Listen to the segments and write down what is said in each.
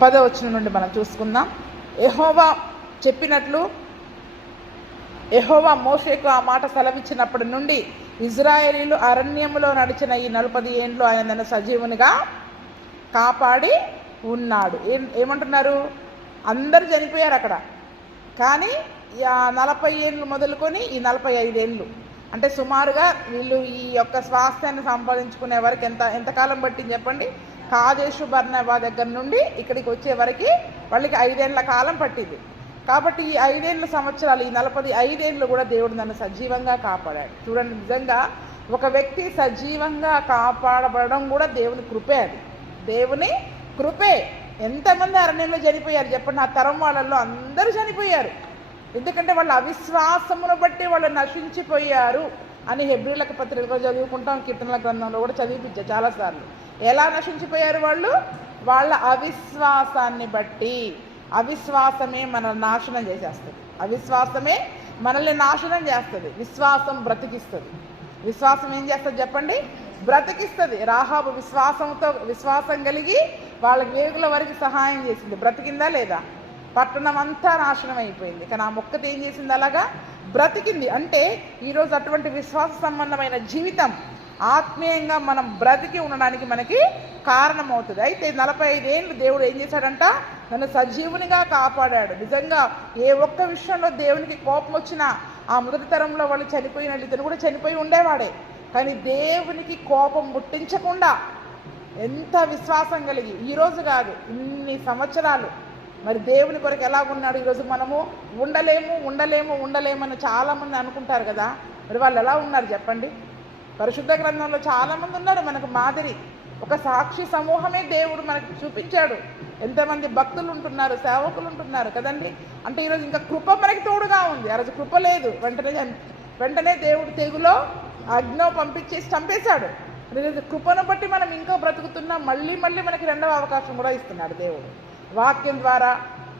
10వ వచనం నుండి మనం చూసుకుందాం. యెహోవా చెప్పినట్లు యెహోవా మోషేకు ఆ మాట సెలవిచ్చినప్పటి నుండి ఇజ్రాయేలీలు అరణ్యములో నడిచిన ఈ 40 ఏండ్లు ఆయన సజీవునిగా కాపాడి ఉన్నాడు. ఏమంటున్నారు? అందరూ చనిపోయారు అక్కడ. కానీ 40 ఏండ్లు మొదలుకొని ఈ 45 ఏండ్లు అంటే సుమారుగా వీళ్ళు ఈ యొక్క స్వాస్థ్యాన్ని సంపాదించుకునే వరకు ఎంతకాలం పట్టింది చెప్పండి? కాదేశు బర్నబా దగ్గర నుండి ఇక్కడికి వచ్చే వరకు వాళ్ళకి 5 ఏళ్ల కాలం పట్టింది. కాబట్టి ఈ 5 సంవత్సరాలు, ఈ 45 ఏండ్లు కూడా దేవుడు నన్ను సజీవంగా కాపాడాడు. చూడండి, నిజంగా ఒక వ్యక్తి సజీవంగా కాపాడబడడం కూడా దేవుని కృపే. అది దేవుని కృపే. ఎంతమంది అరణ్యంలో చనిపోయారు చెప్పండి? ఆ తరం వాళ్ళల్లో అందరూ చనిపోయారు. ఎందుకంటే వాళ్ళ అవిశ్వాసమును బట్టి వాళ్ళు నశించిపోయారు అని హెబ్రీలకు పత్రికలో చదువుకుంటాం, కీర్తనల గ్రంథంలో కూడా చదివిపించారు చాలాసార్లు. ఎలా నశించిపోయారు వాళ్ళు? వాళ్ళ అవిశ్వాసాన్ని బట్టి. అవిశ్వాసమే మనల్ని నాశనం చేసేస్తుంది. అవిశ్వాసమే మనల్ని నాశనం చేస్తుంది. విశ్వాసం బ్రతికిస్తుంది. విశ్వాసం ఏం చేస్తుంది చెప్పండి? బ్రతికిస్తుంది. రాహాబు విశ్వాసం కలిగి వాళ్ళ వేగుల వరకు సహాయం చేసింది. బ్రతికిందా లేదా? పట్టణం అంతా నాశనం అయిపోయింది. కానీ ఆ మొక్కటి ఏం చేసింది? అలాగా బ్రతికింది. అంటే ఈరోజు అటువంటి విశ్వాస సంబంధమైన జీవితం ఆత్మీయంగా మనం బ్రతికి ఉండడానికి మనకి కారణమవుతుంది. అయితే 45 ఏండ్లు దేవుడు ఏం చేశాడంట? నన్ను సజీవునిగా కాపాడాడు. నిజంగా ఏ ఒక్క విషయంలో దేవునికి కోపం వచ్చినా ఆ మొదటి తరంలో వాళ్ళు చనిపోయినట్లు ఇతను కూడా చనిపోయి ఉండేవాడే. కానీ దేవునికి కోపం పుట్టించకుండా ఎంత విశ్వాసం కలిగి, ఈరోజు కాదు ఇన్ని సంవత్సరాలు మరి దేవుని కొరకు ఎలా ఉన్నాడు. ఈరోజు మనము ఉండలేమని చాలామంది అనుకుంటారు కదా. మరి వాళ్ళు ఎలా ఉన్నారు చెప్పండి? పరిశుద్ధ గ్రంథంలో చాలామంది ఉన్నారు మనకు మాదిరి. ఒక సాక్షి సమూహమే దేవుడు మనకు చూపించాడు. ఎంతమంది భక్తులు ఉంటున్నారు, సేవకులు ఉంటున్నారు కదండి. అంటే ఈరోజు ఇంకా కృప మనకి తోడుగా ఉంది. ఆ రోజు కృప లేదు. వెంటనే దేవుడు తెగులో అగ్నో పంపించేసి చంపేశాడు. ఈరోజు కృపను బట్టి మనం ఇంకా బ్రతుకుతున్నాం. మళ్ళీ మనకి 2వ అవకాశం కూడా ఇస్తున్నాడు దేవుడు. వాక్యం ద్వారా,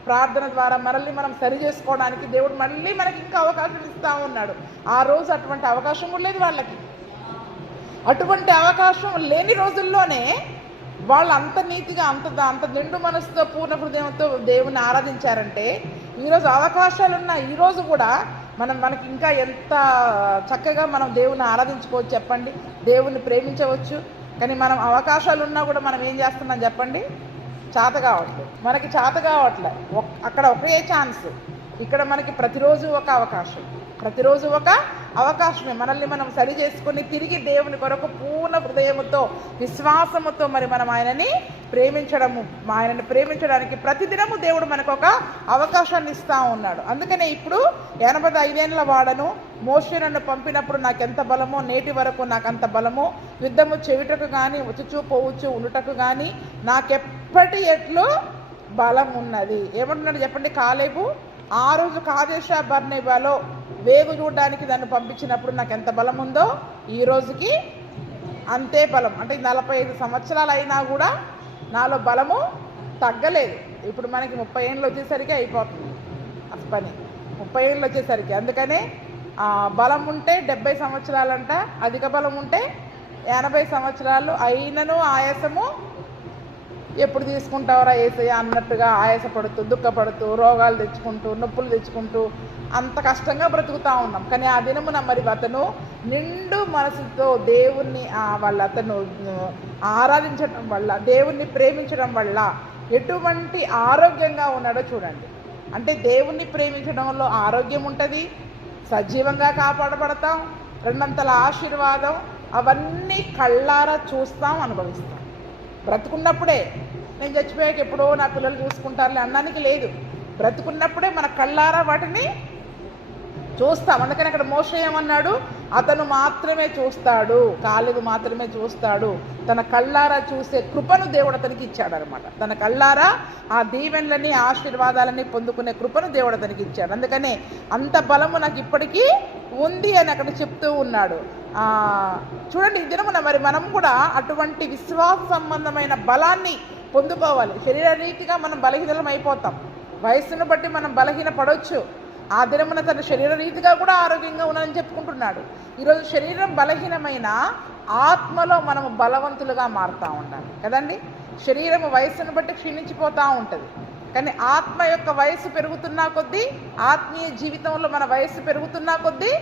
ప్రార్థన ద్వారా మనల్ని మనం సరి చేసుకోవడానికి దేవుడు మళ్ళీ మనకి ఇంకా అవకాశం ఇస్తూ ఉన్నాడు. ఆ రోజు అటువంటి అవకాశం లేదు వాళ్ళకి. అటువంటి అవకాశం లేని రోజుల్లోనే వాళ్ళు అంత నీతిగా, అంత నిండు మనసుతో, పూర్ణ హృదయంతో దేవుని ఆరాధించారంటే ఈరోజు అవకాశాలున్న ఈరోజు కూడా మనకి ఇంకా ఎంత చక్కగా మనం దేవుని ఆరాధించుకోవచ్చు చెప్పండి? దేవుని ప్రేమించవచ్చు. కానీ మనం అవకాశాలు ఉన్నా కూడా మనం ఏం చేస్తున్నాం చెప్పండి? చేత కావట్లేదు. మనకి చేత కావట్లేదు. అక్కడ ఒకే ఛాన్స్, ఇక్కడ మనకి ప్రతిరోజు ఒక అవకాశం. ప్రతిరోజు ఒక అవకాశమే. మనల్ని మనం సరి చేసుకుని తిరిగి దేవుని కొరకు పూర్ణ హృదయముతో, విశ్వాసముతో మరి మనం ఆయనని ప్రేమించడానికి ప్రతిదినము దేవుడు మనకు ఒక అవకాశాన్ని ఇస్తూ ఉన్నాడు. అందుకనే ఇప్పుడు 85 ఏండ్ల వాడను, మోషే నన్ను పంపినప్పుడు నాకెంత బలమో నేటి వరకు నాకంత బలమో, యుద్ధము చెవిటకు కానీ వచ్చుచూ పోవచ్చు ఉండుటకు కానీ నాకెప్పటి ఎట్లు బలం ఉన్నది. ఏమంటున్నాడు చెప్పండి? కాలేబు ఆ రోజు కాదేశా బర్నేబాలో వేగు చూడడానికి నన్ను పంపించినప్పుడు నాకు ఎంత బలం ఉందో ఈ రోజుకి అంతే బలం. అంటే 45 సంవత్సరాలు అయినా కూడా నాలో బలము తగ్గలేదు. ఇప్పుడు మనకి 30 ఏండ్లు వచ్చేసరికి అయిపోతుంది ఆ పని. 30 ఏండ్లు వచ్చేసరికి. అందుకనే బలం ఉంటే 70 సంవత్సరాలంట, అధిక బలం ఉంటే 80 సంవత్సరాలు అయినను ఆయాసము ఎప్పుడు తీసుకుంటావరా ఏసయ్య అన్నట్టుగా ఆయాసపడుతూ, దుఃఖపడుతూ, రోగాలు తెచ్చుకుంటూ, నొప్పులు తెచ్చుకుంటూ అంత కష్టంగా బ్రతుకుతూ ఉన్నాం. కానీ ఆ దినమున మరి అతను నిండు మనసుతో దేవుణ్ణి అతను ఆరాధించడం వల్ల, దేవుణ్ణి ప్రేమించడం వల్ల ఎటువంటి ఆరోగ్యంగా ఉన్నాడో చూడండి. అంటే దేవుణ్ణి ప్రేమించడంలో ఆరోగ్యం ఉంటుంది, సజీవంగా కాపాడబడతాం, 2 ఆశీర్వాదం, అవన్నీ కళ్ళారా చూస్తాం, అనుభవిస్తాం. బ్రతుకున్నప్పుడే. నేను చచ్చిపోయాక ఎప్పుడో నా పిల్లలు చూసుకుంటారులే అన్నానికి లేదు. బ్రతుకున్నప్పుడే మన కళ్ళారా వాటిని చూస్తాం. అందుకని అక్కడ మోషే ఏమన్నాడు? అతను మాత్రమే చూస్తాడు, కాలేబు మాత్రమే చూస్తాడు. తన కళ్ళారా చూసే కృపను దేవుడు అతనికి ఇచ్చాడు అనమాట. తన కళ్ళారా ఆ దీవెనలని, ఆశీర్వాదాలని పొందుకునే కృపను దేవుడు అతనికి ఇచ్చాడు. అందుకనే అంత బలము నాకు ఇప్పటికీ ఉంది అని అక్కడ చెప్తూ ఉన్నాడు. చూడండి, ఈ దినమున మరి మనం కూడా అటువంటి విశ్వాస సంబంధమైన బలాన్ని పొందుకోవాలి. శరీర రీతిగా మనం బలహీనం అయిపోతాం. వయస్సును బట్టి మనం బలహీన పడవచ్చు. ఆ దినమున తన శరీర రీతిగా కూడా ఆరోగ్యంగా ఉన్నానని చెప్పుకుంటున్నాడు. ఈరోజు శరీరం బలహీనమైన ఆత్మలో మనము బలవంతులుగా మారుతూ ఉండాలి కదండి. శరీరము వయస్సును బట్టి క్షీణించిపోతూ ఉంటుంది. కానీ ఆత్మ యొక్క వయస్సు పెరుగుతున్నా కొద్దీ, ఆత్మీయ జీవితంలో మన వయస్సు పెరుగుతున్నా కొద్దీ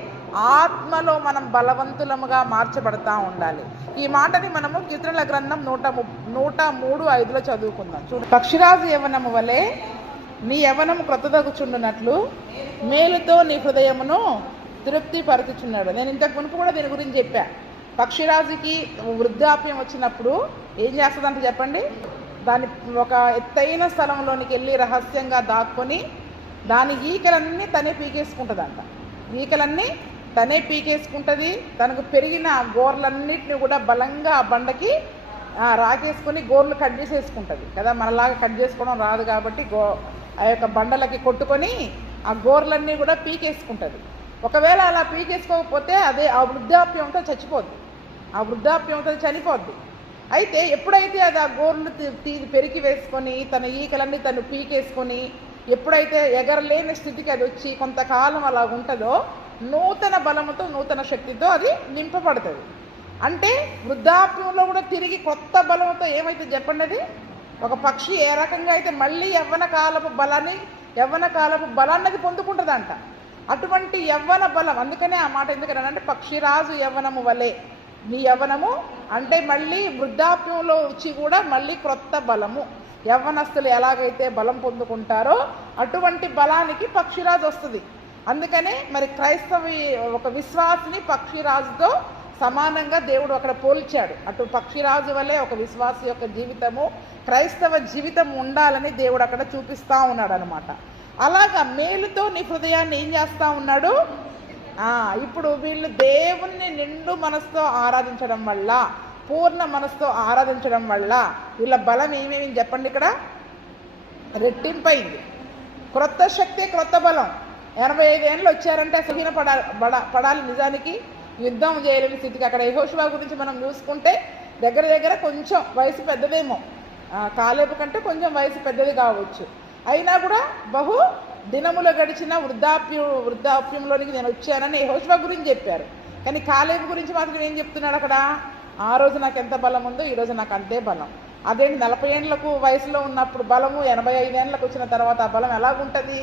ఆత్మలో మనం బలవంతులముగా మార్చబడతా ఉండాలి. ఈ మాటని మనము కీర్తనల గ్రంథం 103:5 చదువుకుందాం. చూడు, పక్షిరాజు యవ్వనము వలె నీ యవ్వనము క్రొత్తదగుచుండునట్లు మేలుతో నీ హృదయమును తృప్తి పరుచుచున్నాడు. నేను ఇంతకు మునుపు కూడా దీని గురించి చెప్పా. పక్షిరాజుకి వృద్ధాప్యం వచ్చినప్పుడు ఏం చేస్తుందంటే చెప్పండి, దాని ఒక ఎత్తైన స్థలంలోనికి వెళ్ళి రహస్యంగా దాక్కొని దాని ఈకలన్నీ తనే పీకేసుకుంటుందంట. ఈకలన్నీ తనే పీకేసుకుంటుంది. తనకు పెరిగిన గోర్లన్నిటిని కూడా బలంగా ఆ బండకి రాకేసుకొని గోర్లు కట్ చేసేసుకుంటుంది కదా. మనలాగా కట్ చేసుకోవడం రాదు కాబట్టి ఆ యొక్క బండలకి కొట్టుకొని ఆ గోర్లన్నీ కూడా పీకేసుకుంటుంది. ఒకవేళ అలా పీకేసుకోకపోతే అదే ఆ వృద్ధాప్యంతో చచ్చిపోద్ది, ఆ వృద్ధాప్యంతో చనిపోద్ది. అయితే ఎప్పుడైతే అది ఆ గోర్లు పెరికి వేసుకొని తన ఈకలన్నీ తను పీకేసుకొని ఎప్పుడైతే ఎగరలేని స్థితికి అది వచ్చి కొంతకాలం అలా ఉంటుందో నూతన బలముతో నూతన శక్తితో అది నింపబడుతుంది. అంటే వృద్ధాప్యంలో కూడా తిరిగి కొత్త బలంతో ఏమైతే చెప్పండి, అది ఒక పక్షి ఏ రకంగా అయితే మళ్ళీ యవ్వన కాలపు బలాన్నది పొందుకుంటుందంట. అటువంటి యవ్వన బలం, అందుకనే ఆ మాట ఎందుకనంటే పక్షిరాజు యవ్వనము వలె నీ యవ్వనము అంటే మళ్ళీ వృద్ధాప్యంలో వచ్చి కూడా మళ్ళీ క్రొత్త బలము. యవ్వనస్తులు ఎలాగైతే బలం పొందుకుంటారో అటువంటి బలానికి పక్షిరాజు వస్తుంది. అందుకనే మరి ఒక విశ్వాసిని పక్షిరాజుతో సమానంగా దేవుడు అక్కడ పోల్చాడు. అటు పక్షిరాజు వలె ఒక విశ్వాసి యొక్క జీవితము, క్రైస్తవ జీవితం ఉండాలని దేవుడు అక్కడ చూపిస్తూ ఉన్నాడు అనమాట. అలాగా మేలుతో నీ హృదయాన్ని ఏం చేస్తూ ఉన్నాడు. ఇప్పుడు వీళ్ళు దేవుణ్ణి నిండు మనసుతో ఆరాధించడం వల్ల, పూర్ణ మనసుతో ఆరాధించడం వల్ల వీళ్ళ బలం ఏమేమి చెప్పండి, ఇక్కడ రెట్టింపైంది. క్రొత్త శక్తి, క్రొత్త బలం. 85 ఏళ్ళు వచ్చారంటే సహీన పడాలి. నిజానికి యుద్ధం చేయలేని స్థితికి. అక్కడ యెహోషువ గురించి మనం చూసుకుంటే దగ్గర కొంచెం వయసు పెద్దదేమో, కాలేబు కంటే కొంచెం వయసు పెద్దది కావచ్చు. అయినా కూడా బహు దినములు గడిచిన వృద్ధాప్యంలోనికి నేను వచ్చానని యెహోషువ గురించి చెప్పారు. కానీ కాలేబు గురించి మాత్రం ఏం చెప్తున్నాడు అక్కడ, ఆ రోజు నాకు ఎంత బలం ఉందో ఈరోజు నాకు అంతే బలం. అదేంటి 40 ఏళ్ళకు వయసులో ఉన్నప్పుడు బలము 85 ఏళ్ళకు వచ్చిన తర్వాత ఆ బలం ఎలాగుంటుంది.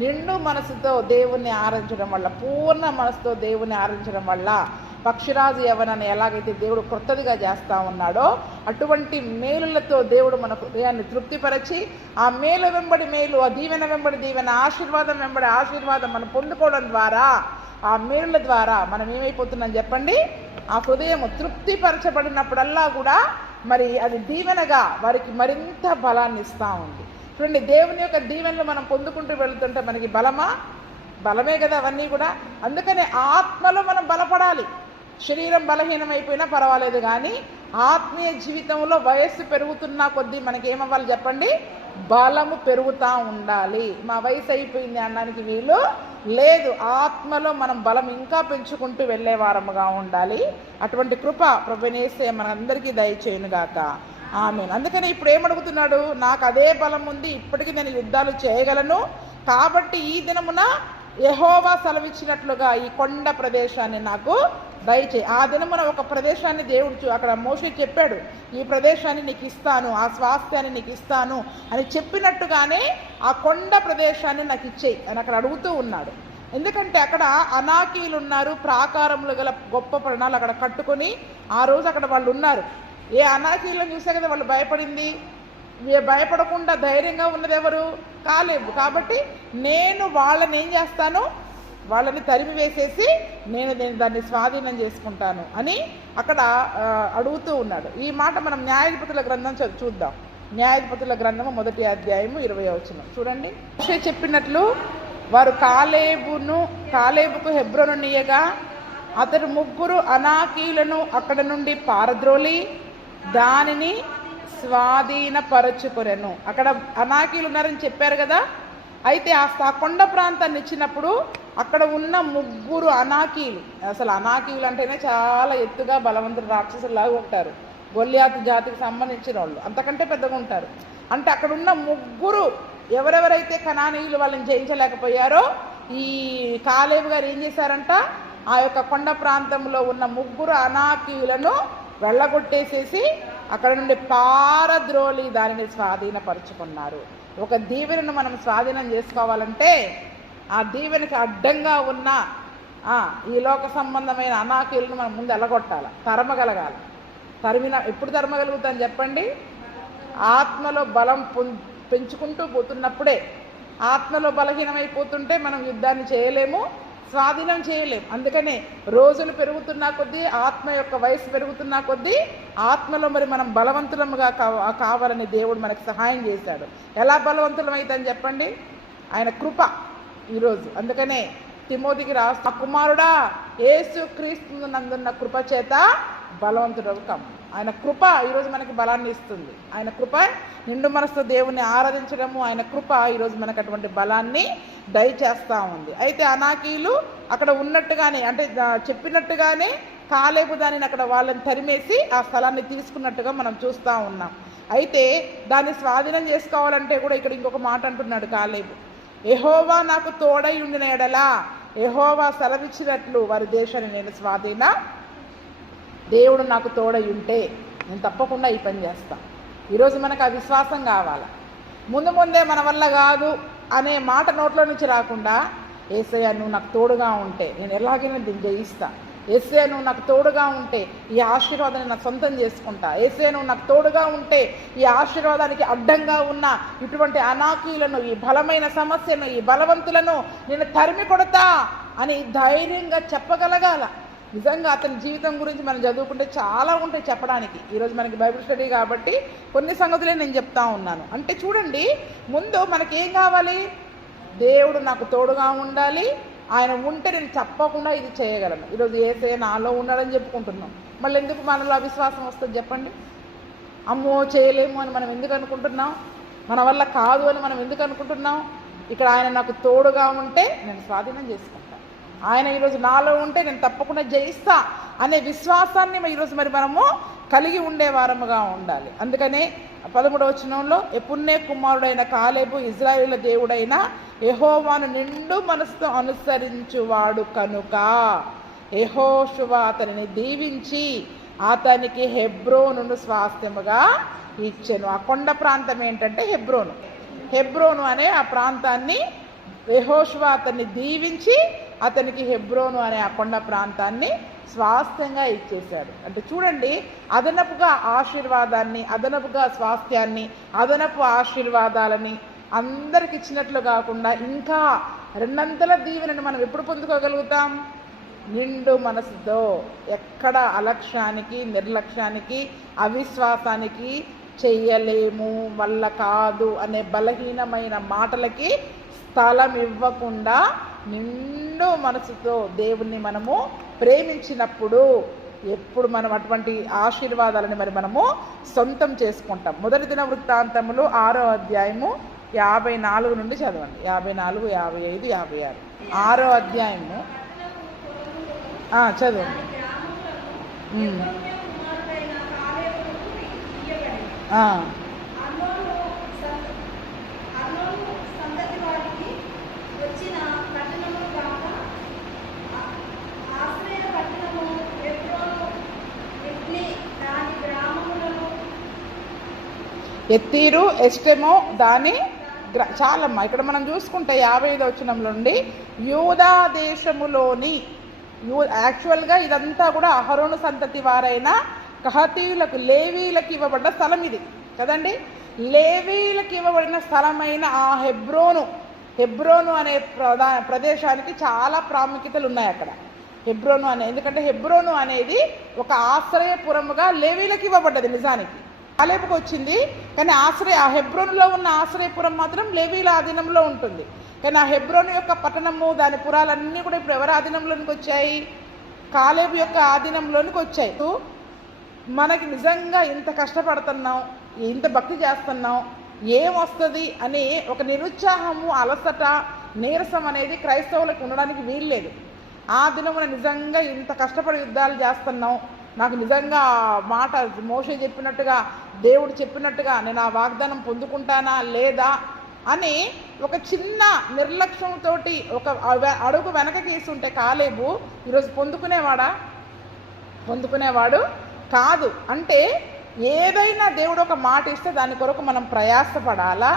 నిండు మనసుతో దేవుణ్ణి ఆరాధించడం వల్ల, పూర్ణ మనసుతో దేవుణ్ణి ఆరాధించడం వల్ల పక్షిరాజు యవ్వనాన్ని ఎలాగైతే దేవుడు క్రొత్తదిగా చేస్తూ ఉన్నాడో అటువంటి మేలులతో దేవుడు మన హృదయాన్ని తృప్తిపరచి ఆ మేలు వెంబడి మేలు, ఆ దీవెన వెంబడి దీవెన, ఆశీర్వాదం వెంబడి ఆశీర్వాదం మనం పొందుకోవడం ద్వారా, ఆ మేలుల ద్వారా మనం ఏమైపోతున్నాం చెప్పండి, ఆ హృదయము తృప్తిపరచబడినప్పుడల్లా కూడా మరి అది దీవెనగా వారికి మరింత బలాన్ని ఇస్తూ ఉంది. చూడండి, దేవుని యొక్క దీవెనలు మనం పొందుకుంటూ వెళుతుంటే మనకి బలమే కదా అవన్నీ కూడా. అందుకనే ఆత్మలో మనం బలపడాలి. శరీరం బలహీనమైపోయినా పర్వాలేదు, కానీ ఆత్మీయ జీవితంలో వయస్సు పెరుగుతున్నా కొద్దీ మనకి ఏమవ్వాలి చెప్పండి, బలము పెరుగుతూ ఉండాలి. మా వయసు అయిపోయింది అనడానికి వీలు లేదు. ఆత్మలో మనం బలం ఇంకా పెంచుకుంటూ వెళ్ళే వారముగా ఉండాలి. అటువంటి కృప ప్రభువైన యేసయ్య మనందరికీ దయచేయునుగాక. ఆమేన్. అందుకని ఇప్పుడు ఏమడుగుతున్నాడు, నాకు అదే బలం ఉంది, ఇప్పటికీ నేను యుద్ధాలు చేయగలను. కాబట్టి ఈ దినమున యెహోవా సెలవిచ్చినట్లుగా ఈ కొండ ప్రదేశాన్ని నాకు దయచేయి. ఆ దినమున ఒక ప్రదేశాన్ని దేవుడు అక్కడ మోషే చెప్పాడు, ఈ ప్రదేశాన్ని నీకు ఇస్తాను, ఆ స్వాస్థ్యాన్ని నీకు ఇస్తాను అని చెప్పినట్టుగానే ఆ కొండ ప్రదేశాన్ని నాకు ఇచ్చేయి అని అక్కడ అడుగుతూ ఉన్నాడు. ఎందుకంటే అక్కడ అనాకీలు ఉన్నారు, ప్రాకారములు గల గొప్ప ప్రణాలు అక్కడ కట్టుకొని ఆ రోజు అక్కడ వాళ్ళు ఉన్నారు. ఏ అనాకీలను చూసే కదా వాళ్ళు భయపడింది. భయపడకుండా ధైర్యంగా ఉన్నది ఎవరు, కాలేబు. కాబట్టి నేను వాళ్ళని ఏం చేస్తాను, వాళ్ళని తరిమి వేసేసి నేను దాన్ని స్వాధీనం చేసుకుంటాను అని అక్కడ అడుగుతూ ఉన్నాడు. ఈ మాట మనం న్యాయాధిపతుల గ్రంథం చూద్దాం. న్యాయాధిపతుల గ్రంథము 1వ అధ్యాయము 20వ వచనం చూడండి. మోషే చెప్పినట్లు వారు కాలేబుకు హెబ్రోను నీయగా అతడు 3 అనాకీలను అక్కడ నుండి పారద్రోలి దానిని స్వాధీనపరచుకొనెను. అక్కడ అనాకీలు ఉన్నారని చెప్పారు కదా. అయితే ఆ కొండ ప్రాంతాన్ని ఇచ్చినప్పుడు అక్కడ ఉన్న 3 అనాకీలు, అసలు అనాకీలు అంటేనే చాలా ఎత్తుగా బలవంతులు రాక్షసులాగా ఉంటారు. గొల్యాతు జాతికి సంబంధించిన వాళ్ళు, అంతకంటే పెద్దగా ఉంటారు. అంటే అక్కడ ఉన్న 3 ఎవరెవరైతే కనానీయులు వాళ్ళని జయించలేకపోయారో ఈ కాలేబు గారు ఏం చేశారంట, ఆ యొక్క కొండ ప్రాంతంలో ఉన్న 3 అనాకీయులను వెళ్ళగొట్టేసేసి అక్కడ నుండి పారద్రోలి దానిని స్వాధీనపరుచుకున్నారు. ఒక దీవెనను మనం స్వాధీనం చేసుకోవాలంటే ఆ దీవెనకి అడ్డంగా ఉన్న ఈ లోక సంబంధమైన అనాకీలను మనం ముందు ఎలగొట్టాలి, తరమగలగాలి. ఎప్పుడు తరమగలుగుతాం చెప్పండి? ఆత్మలో బలం పెంచుకుంటూ పోతున్నప్పుడే. ఆత్మలో బలహీనమైపోతుంటే మనం యుద్ధాన్ని చేయలేము, స్వాధీనం చేయలేము. అందుకనే రోజులు పెరుగుతున్నా కొద్దీ, ఆత్మ యొక్క వయసు పెరుగుతున్నా కొద్దీ ఆత్మలో మరి మనం బలవంతులముగా కావాలని దేవుడు మనకు సహాయం చేశాడు. ఎలా బలవంతులమైందని చెప్పండి? ఆయన కృప ఈరోజు. అందుకనే తిమోతికి రాస్తా, కుమారుడా యేసు క్రీస్తు నందున్న కృప చేత బలవంతుడవు కమ్ము. ఆయన కృప ఈరోజు మనకి బలాన్ని ఇస్తుంది. ఆయన కృప నిండు మనసుతో దేవుణ్ణి ఆరాధించడము, ఆయన కృప ఈరోజు మనకు అటువంటి బలాన్ని దయచేస్తూ ఉంది. అయితే అనాకీలు అక్కడ ఉన్నట్టుగానే, అంటే చెప్పినట్టుగానే కాలేబు దానిని అక్కడ వాళ్ళని తరిమేసి ఆ స్థలాన్ని తీసుకున్నట్టుగా మనం చూస్తూ ఉన్నాం. అయితే దాన్ని స్వాధీనం చేసుకోవాలంటే కూడా ఇక్కడ ఇంకొక మాట అంటున్నాడు కాలేబు, యెహోవా నాకు తోడై ఉండిన ఎడలా యెహోవా సెలవిచ్చినట్లు వారి దేశాన్ని నేను దేవుడు నాకు తోడై ఉంటే నేను తప్పకుండా ఈ పని చేస్తాను. ఈరోజు మనకు ఆ విశ్వాసం కావాలి. ముందే మన వల్ల కాదు అనే మాట నోట్లో నుంచి రాకుండా, యేసయ్య నువ్వు నాకు తోడుగా ఉంటే నేను ఎలాగైనా దీన్ని జయిస్తా, యేసయ్య నువ్వు నాకు తోడుగా ఉంటే ఈ ఆశీర్వాదాన్ని నాకు సొంతం చేసుకుంటా, యేసయ్య నువ్వు నాకు తోడుగా ఉంటే ఈ ఆశీర్వాదానికి అడ్డంగా ఉన్న ఇటువంటి అనాకీలను, ఈ బలమైన సమస్యను, ఈ బలవంతులను నేను తరిమి కొడతా అని ధైర్యంగా చెప్పగలగాల. నిజంగా అతని జీవితం గురించి మనం చదువుకుంటే చాలా ఉంటాయి చెప్పడానికి. ఈరోజు మనకి బైబిల్ స్టడీ కాబట్టి కొన్ని సంగతులే నేను చెప్తా ఉన్నాను. అంటే చూడండి, ముందు మనకేం కావాలి? దేవుడు నాకు తోడుగా ఉండాలి, ఆయన ఉంటే నేను తప్పకుండా ఇది చేయగలను. ఈరోజు యేసయ్య నాలో ఉన్నాడని చెప్పుకుంటున్నాం, మళ్ళీ ఎందుకు మనలో అవిశ్వాసం వస్తుంది చెప్పండి? అమ్మో చేయలేము అని మనం ఎందుకు అనుకుంటున్నాం? మన వల్ల కాదు అని మనం ఎందుకు అనుకుంటున్నాం? ఇక్కడ ఆయన నాకు తోడుగా ఉంటే నేను స్వాధీనం చేసుకుంటాను, ఆయన ఈరోజు నాలో ఉంటే నేను తప్పకుండా జయిస్తా అనే విశ్వాసాన్ని ఈరోజు మరి మనము కలిగి ఉండేవారముగా ఉండాలి. అందుకనే 13వ వచనంలో, ఎపున్నే కుమారుడైన కాలేబు ఇజ్రాయేలు దేవుడైన యెహోవాను నిండు మనసుతో అనుసరించువాడు కనుక యెహోషువ అతనిని దీవించి అతనికి హెబ్రోనును స్వాస్థ్యముగా ఇచ్చెను. ఆ కొండ ప్రాంతం ఏంటంటే హెబ్రోను అనే ఆ ప్రాంతాన్ని యెహోషువ అతన్ని దీవించి అతనికి హెబ్రోను అనే ఆ కొండ ప్రాంతాన్ని స్వాస్థ్యంగా ఇచ్చేశాడు. అంటే చూడండి, అదనపుగా ఆశీర్వాదాన్ని, అదనపుగా స్వాస్థ్యాన్ని, అదనపు ఆశీర్వాదాలని అందరికి ఇచ్చినట్లు కాకుండా ఇంకా రెండంతల దీవెనని మనం ఎప్పుడు పొందుకోగలుగుతాం? నిండు మనసుతో. ఎక్కడ అలక్ష్యానికి, నిర్లక్ష్యానికి, అవిశ్వాసానికి, చెయ్యలేము, వల్ల కాదు అనే బలహీనమైన మాటలకి స్థలం ఇవ్వకుండా నిండు మనసుతో దేవుణ్ణి మనము ప్రేమించినప్పుడు ఎప్పుడు మనం అటువంటి ఆశీర్వాదాలని మరి మనము సొంతం చేసుకుంటాం. మొదటి దినవృత్తాంతములు 6వ అధ్యాయము 54 నుండి చదవండి. 54, 55, 56. 6వ అధ్యాయము చదవండి. ఎత్తీరు, ఎస్టెమో దాని చాలమ్మా. ఇక్కడ మనం చూసుకుంటే 55వ వచనంలో నుండి యూదా దేశములోని యాక్చువల్గా ఇదంతా కూడా అహరోను సంతతి వారైన కహతీయులకు, లేవీలకు ఇవ్వబడ్డ స్థలం ఇది కదండి. లేవీలకు ఇవ్వబడిన స్థలమైన ఆ హెబ్రోను అనే ప్రదేశానికి చాలా ప్రాముఖ్యతలు ఉన్నాయి అక్కడ. హెబ్రోను ఎందుకంటే హెబ్రోను అనేది ఒక ఆశ్రయపురముగా లేవీలకు ఇవ్వబడ్డది. నిజానికి కాలేబుకు వచ్చింది, కానీ ఆ హెబ్రోనులో ఉన్న ఆశ్రయపురం మాత్రం లేవీల ఆధీనంలో ఉంటుంది. కానీ ఆ హెబ్రోను యొక్క పట్టణము, దాని పురాలన్నీ కూడా ఇప్పుడు ఎవరి ఆధీనంలోనికి వచ్చాయి? కాలేబు యొక్క ఆధీనంలోనికి వచ్చాయి. మనకి నిజంగా ఇంత కష్టపడుతున్నాం, ఇంత భక్తి చేస్తున్నాం, ఏమొస్తుంది అని ఒక నిరుత్సాహము, అలసట, నీరసం అనేది క్రైస్తవులకు ఉండడానికి వీల్లేదు. ఆ దినమున నిజంగా ఇంత కష్టపడి యుద్ధాలు చేస్తున్నాం, నాకు నిజంగా మాట మోషే చెప్పినట్టుగా, దేవుడు చెప్పినట్టుగా నేను ఆ వాగ్దానం పొందుకుంటానా లేదా అని ఒక చిన్న నిర్లక్ష్యంతో ఒక అడుగు వెనకకేస్తుంటే కాలేబు ఈరోజు పొందుకునేవాడు కాదు. అంటే ఏదైనా దేవుడు ఒక మాట ఇస్తే దాని కొరకు మనం ప్రయాసపడాలా,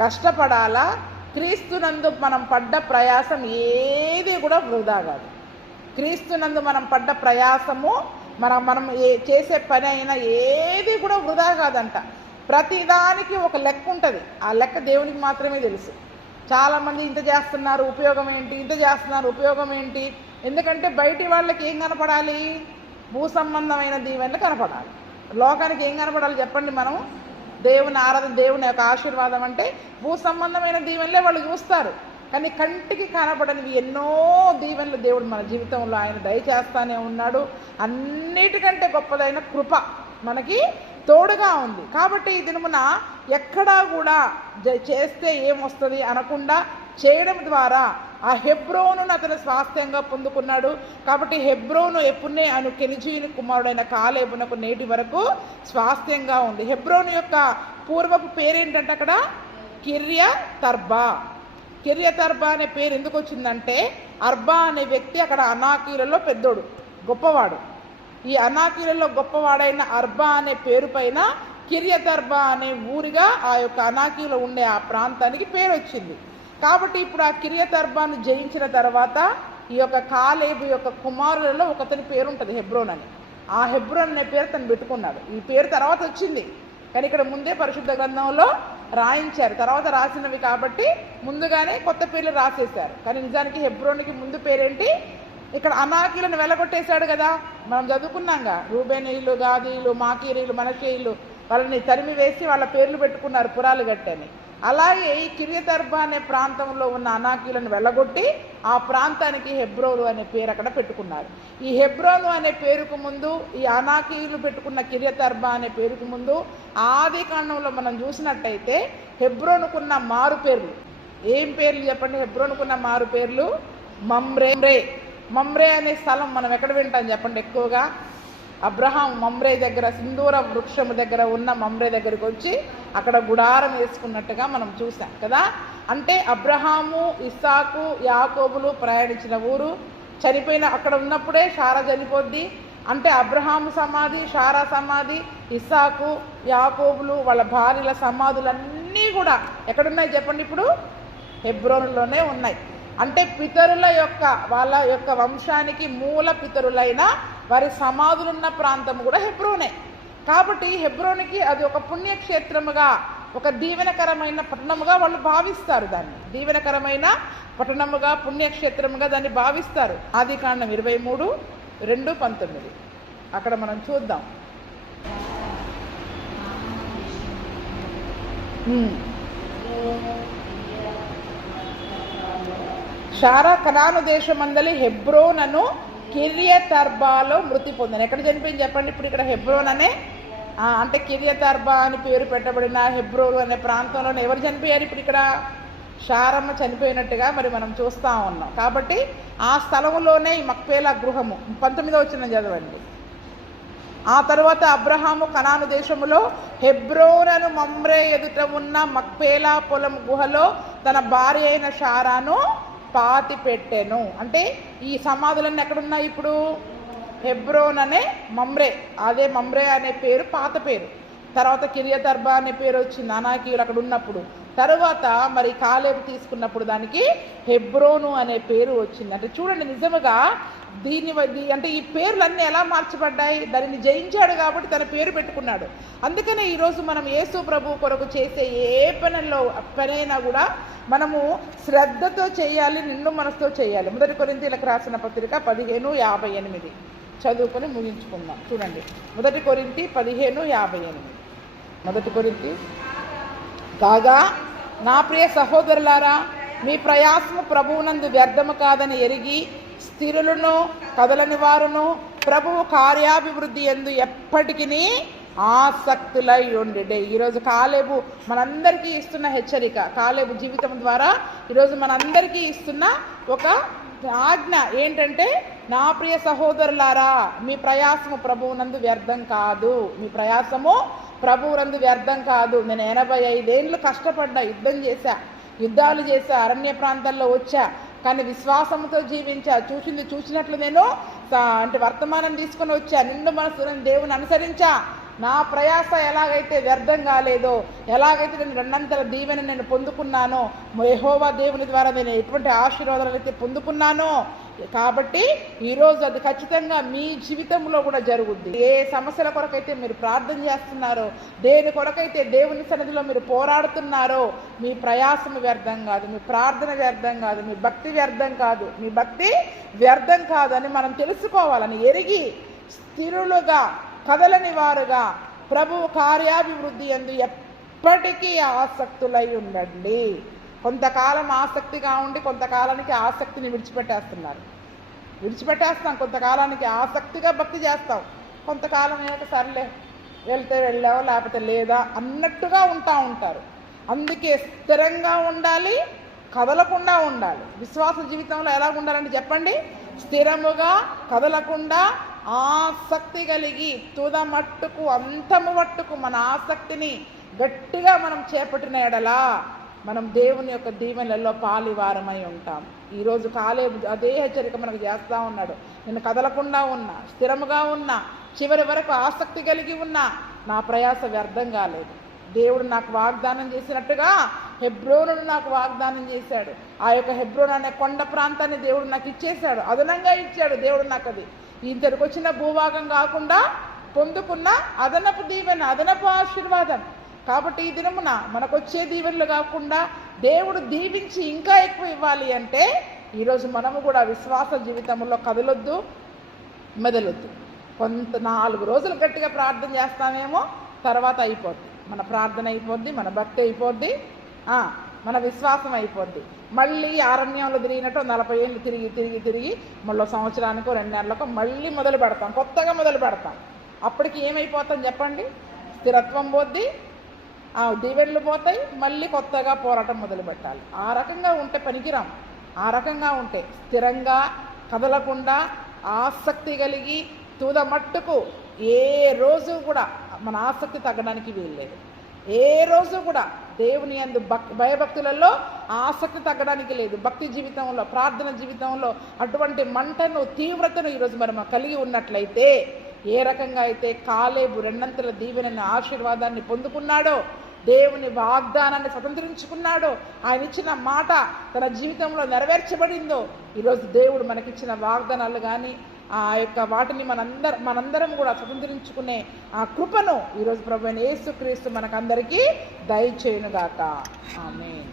కష్టపడాలా. క్రీస్తునందు మనం పడ్డ ప్రయాసం ఏది కూడా వృధా కాదు. క్రీస్తునందు మనం పడ్డ ప్రయాసము మనం చేసే పని అయినా ఏది కూడా వృధా కాదంట. ప్రతిదానికి ఒక లెక్క ఉంటుంది. ఆ లెక్క దేవునికి మాత్రమే తెలుసు. చాలామంది ఇంత చేస్తున్నారు ఉపయోగం ఏంటి, ఇంత చేస్తున్నారు ఉపయోగం ఏంటి. ఎందుకంటే బయటి వాళ్ళకి ఏం కనపడాలి? భూ సంబంధమైన దీవెనలు కనపడాలి. లోకానికి ఏం కనపడాలి చెప్పండి? మనం దేవుని ఆరాధన, దేవుని యొక్క ఆశీర్వాదం అంటే భూ సంబంధమైన దీవెనలే వాళ్ళు చూస్తారు. కానీ కంటికి కనపడనివి ఎన్నో దీవెనలు దేవుడు మన జీవితంలో ఆయన దయచేస్తానే ఉన్నాడు. అన్నిటికంటే గొప్పదైన కృప మనకి తోడుగా ఉంది. కాబట్టి ఈ దినమున ఎక్కడా కూడా చేస్తే ఏమొస్తుంది అనకుండా చేయడం ద్వారా ఆ హెబ్రోనును అతను స్వాస్థ్యంగా పొందుకున్నాడు. కాబట్టి హెబ్రోను ఎప్పుడే ఆయన కెనిజీని కుమారుడైన కాలేబునకు నేటి వరకు స్వాస్థ్యంగా ఉంది. హెబ్రోను యొక్క పూర్వపు పేరేంటంటే అక్కడ కిర్యతర్బా. కిర్యతర్బా అనే పేరు ఎందుకు వచ్చిందంటే అర్బా అనే వ్యక్తి అక్కడ అనాకీలలో పెద్దోడు, గొప్పవాడు. ఈ అనాకీలలో గొప్పవాడైన అర్బా అనే పేరు పైన కిర్యతర్బా అనే ఊరిగా ఆ యొక్క అనాకీలో ఉండే ఆ ప్రాంతానికి పేరు వచ్చింది. కాబట్టి ఇప్పుడు ఆ కిర్యతర్బాను జయించిన తర్వాత ఈ యొక్క కాలేబు యొక్క కుమారులలో ఒకతని పేరు ఉంటుంది హెబ్రోన్ అని. ఆ హెబ్రోన్ అనే పేరు తను పెట్టుకున్నాడు. ఈ పేరు తర్వాత వచ్చింది, కానీ ఇక్కడ ముందే పరిశుద్ధ గ్రంథంలో రాయించారు. తర్వాత రాసినవి కాబట్టి ముందుగానే కొత్త పేర్లు రాసేశారు. కానీ నిజానికి హెబ్రోన్కి ముందు పేరేంటి? ఇక్కడ అనాకీలను వెలగొట్టేశాడు కదా, మనం చదువుకున్నాంగా. రూబేనీయులు, గాదీలు, మాకీరీలు, మనషేయులు వాళ్ళని తరిమి వేసి వాళ్ళ పేర్లు పెట్టుకున్నారు పురాలు గట్టని. అలాగే ఈ కిర్యతర్బా అనే ప్రాంతంలో ఉన్న అనాకీలను వెళ్ళగొట్టి ఆ ప్రాంతానికి హెబ్రోను అనే పేరు అక్కడ పెట్టుకున్నారు. ఈ హెబ్రోను అనే పేరుకు ముందు ఈ అనాకీలు పెట్టుకున్న కిర్యతర్బా అనే పేరుకు ముందు ఆది కాండంలో మనం చూసినట్టయితే హెబ్రోనుకున్న మారు పేర్లు ఏం పేర్లు చెప్పండి? హెబ్రోనుకున్న మారు పేర్లు మమ్రే. మమ్రే అనే స్థలం మనం ఎక్కడ వింటాం చెప్పండి ఎక్కువగా? అబ్రహాం మమ్రే దగ్గర, సింధూర వృక్షము దగ్గర ఉన్న మమ్రే దగ్గరికి వచ్చి అక్కడ గుడారం వేసుకున్నట్టుగా మనం చూసాం కదా. అంటే అబ్రహాము, ఇస్సాకు, యాకోబులు ప్రయాణించిన ఊరు. చనిపోయిన అక్కడ ఉన్నప్పుడే షారా చనిపోద్ది. అంటే అబ్రహాము సమాధి, షారా సమాధి, ఇస్సాకు, యాకోబులు వాళ్ళ భార్యల సమాధులన్నీ కూడా ఎక్కడున్నాయి చెప్పండి? ఇప్పుడు హెబ్రోనులోనే ఉన్నాయి. అంటే పితరుల యొక్క వాళ్ళ యొక్క వంశానికి మూల పితరులైన వారి సమాధులున్న ప్రాంతం కూడా హెబ్రోనే. కాబట్టి హెబ్రోనికి అది ఒక పుణ్యక్షేత్రముగా, ఒక దీవెనకరమైన పట్టణముగా వాళ్ళు భావిస్తారు. దాన్ని దీవెనకరమైన పట్టణముగా, పుణ్యక్షేత్రముగా దాన్ని భావిస్తారు. ఆదికాండం 23:2-19 అక్కడ మనం చూద్దాం. షారా కనాను దేశమందలి హెబ్రోనను కిర్యతర్బాలో మృతి పొందాను. ఎక్కడ చనిపోయింది చెప్పండి? ఇప్పుడు ఇక్కడ హెబ్రోన్ అనే అంటే కిర్యతర్బా అని పేరు పెట్టబడిన హెబ్రోను అనే ప్రాంతంలో ఎవరు చనిపోయారు? ఇప్పుడు ఇక్కడ షారమ్మ చనిపోయినట్టుగా మరి మనం చూస్తూ ఉన్నాం. కాబట్టి ఆ స్థలంలోనే ఈ మక్పేలా గృహము 19వ వచనం చదవండి. ఆ తర్వాత అబ్రహాము కనాను దేశములో హెబ్రోనను మమ్రే ఎదుట ఉన్న మక్పేలా పొలం గుహలో తన భార్య అయిన షారాను పాతి పెట్టెను. అంటే ఈ సమాధులన్నీ ఎక్కడున్నాయి? ఇప్పుడు హెబ్రోన్ అనే మమ్రే, అదే మమ్రే అనే పేరు పాత పేరు. తర్వాత కిర్యతర్బా అనే పేరు వచ్చింది అనాకీయులు అక్కడ ఉన్నప్పుడు. తరువాత మరి కాలేబు తీసుకున్నప్పుడు దానికి హెబ్రోను అనే పేరు వచ్చింది. అంటే చూడండి, నిజముగా అంటే ఈ పేర్లన్నీ ఎలా మార్చబడ్డాయి? దానిని జయించాడు కాబట్టి తన పేరు పెట్టుకున్నాడు. అందుకనే ఈరోజు మనం యేసు ప్రభు కొరకు చేసే ఏ పనైనా కూడా మనము శ్రద్ధతో చేయాలి, నిండు మనసుతో చేయాలి. 1 కొరింథీయులకు రాసిన పత్రిక 15:58 చదువుకొని ముగించుకుందాం. చూడండి, 1 కొరింథీ 15:58. 1 కొరింథీ కాగా నా ప్రియ సహోదరులారా, మీ ప్రయాసము ప్రభువునందు వ్యర్థము కాదని ఎరిగి స్థిరులను కదలని వారును ప్రభువు కార్యాభివృద్ధి యందు ఎప్పటికీ ఆసక్తులై ఉండే. ఈరోజు కాలేబు మనందరికీ ఇస్తున్న హెచ్చరిక, కాలేబు జీవితం ద్వారా ఈరోజు మనందరికీ ఇస్తున్న ఒక ఆజ్ఞ ఏంటంటే, నా ప్రియ సహోదరులారా, మీ ప్రయాసము ప్రభువునందు వ్యర్థం కాదు. మీ ప్రయాసము ప్రభువునందు వ్యర్థం కాదు. నేను 85 ఏళ్ళు కష్టపడ్డా, యుద్ధాలు చేశా, అరణ్య ప్రాంతాల్లో వచ్చా, కానీ విశ్వాసంతో జీవించా. చూసినట్లు నేను అంటే వర్తమానం తీసుకొని వచ్చా, నిండు మనసు దేవుని అనుసరించా. నా ప్రయాస ఎలాగైతే వ్యర్థం కాలేదో, ఎలాగైతే నేను రెండంతల దీవెన నేను పొందుకున్నానో, యెహోవా దేవుని ద్వారా నేను ఎటువంటి ఆశీర్వాదాలు అయితే పొందుకున్నానో, కాబట్టి ఈరోజు అది ఖచ్చితంగా మీ జీవితంలో కూడా జరుగుద్ది. ఏ సమస్యల కొరకైతే మీరు ప్రార్థన చేస్తున్నారో, దేని కొరకైతే దేవుని సన్నిధిలో మీరు పోరాడుతున్నారో, మీ ప్రయాసం వ్యర్థం కాదు, మీ ప్రార్థన వ్యర్థం కాదు, మీ భక్తి వ్యర్థం కాదు, మీ భక్తి వ్యర్థం కాదని మనం తెలుసుకోవాలని ఎరిగి స్థిరులుగా కదలని వారుగా ప్రభువు కార్యాభివృద్ధి యందు ఎప్పటికీ ఆసక్తులై ఉండండి. కొంతకాలం ఆసక్తిగా ఉండి కొంతకాలానికి ఆసక్తిని విడిచిపెట్టేస్తాం. కొంతకాలానికి ఆసక్తిగా భక్తి చేస్తాం, కొంతకాలం అయ్యాక సర్లే వెళ్తే వెళ్ళావో లేకపోతే లేదా అన్నట్టుగా ఉంటారు. అందుకే స్థిరంగా ఉండాలి, కదలకుండా ఉండాలి. విశ్వాస జీవితంలో ఎలా ఉండాలంటే చెప్పండి, స్థిరముగా కదలకుండా ఆసక్తి కలిగి తుద మట్టుకు అంతము మట్టుకు మన ఆసక్తిని గట్టిగా మనం చేపట్టిన ఎడలా మనం దేవుని యొక్క దీవెనలలో పాలివారమై ఉంటాం. ఈరోజు కాలేబు అదే హెచ్చరిక మనకు చేస్తూ ఉన్నాడు. నేను కదలకుండా ఉన్నా, స్థిరముగా ఉన్నా, చివరి వరకు ఆసక్తి కలిగి ఉన్నా, నా ప్రయాస వ్యర్థం కాలేదు. దేవుడు నాకు వాగ్దానం చేసినట్టుగా హెబ్రోనును నాకు వాగ్దానం చేశాడు. ఆ యొక్క హెబ్రోన్ అనే కొండ ప్రాంతాన్ని దేవుడు నాకు ఇచ్చేశాడు, అదనంగా ఇచ్చాడు దేవుడు నాకు. అది ఇంతకు వచ్చిన భూభాగం కాకుండా పొందుకున్న అదనపు దీవెన, అదనపు ఆశీర్వాదం. కాబట్టి ఈ దినమున మనకొచ్చే దీవెనలు కాకుండా దేవుడు దీవించి ఇంకా ఎక్కువ ఇవ్వాలి అంటే ఈరోజు మనము కూడా విశ్వాస జీవితంలో కదలొద్దు, మెదలొద్దు. 4 రోజులు గట్టిగా ప్రార్థన చేస్తామేమో, తర్వాత అయిపోద్ది మన ప్రార్థన, అయిపోద్ది మన భక్తి, అయిపోద్ది మన విశ్వాసం అయిపోద్ది. మళ్ళీ అరణ్యంలో తిరిగినట్టు 40 ఏళ్ళు తిరిగి మళ్ళీ సంవత్సరానికో 2 నెలలకో మళ్ళీ మొదలు పెడతాం, కొత్తగా మొదలు పెడతాం. అప్పటికి ఏమైపోతాం చెప్పండి, స్థిరత్వం పోద్ది, దీవెనలు పోతాయి, మళ్ళీ కొత్తగా పోరాటం మొదలు పెట్టాలి. ఆ రకంగా ఉంటే పనికిరాం. ఆ రకంగా ఉంటే స్థిరంగా కదలకుండా ఆసక్తి కలిగి తుద మట్టుకు ఏ రోజు కూడా మన ఆసక్తి తగ్గడానికి వీల్లేదు. ఏ రోజు కూడా దేవుని యందు భయభక్తులలో ఆసక్తి తగ్గడానికి లేదు. భక్తి జీవితంలో, ప్రార్థన జీవితంలో అటువంటి మంటను, తీవ్రతను ఈరోజు మనం కలిగి ఉన్నట్లయితే, ఏ రకంగా అయితే కాలేబు 2 అంతల దీవెనని, ఆశీర్వాదాన్ని పొందుకున్నాడో, దేవుని వాగ్దానాన్ని స్వతంత్రించుకున్నాడో, ఆయన ఇచ్చిన మాట తన జీవితంలో నెరవేర్చబడిందో, ఈరోజు దేవుడు మనకిచ్చిన వాగ్దానాలు కానీ ఆ యొక్క వాటిని మనందరం కూడా స్వతంత్రించుకునే ఆ కృపను ఈరోజు ప్రభువైన యేసుక్రీస్తు మనకందరికీ దయచేయునుగాక. ఆమేన్.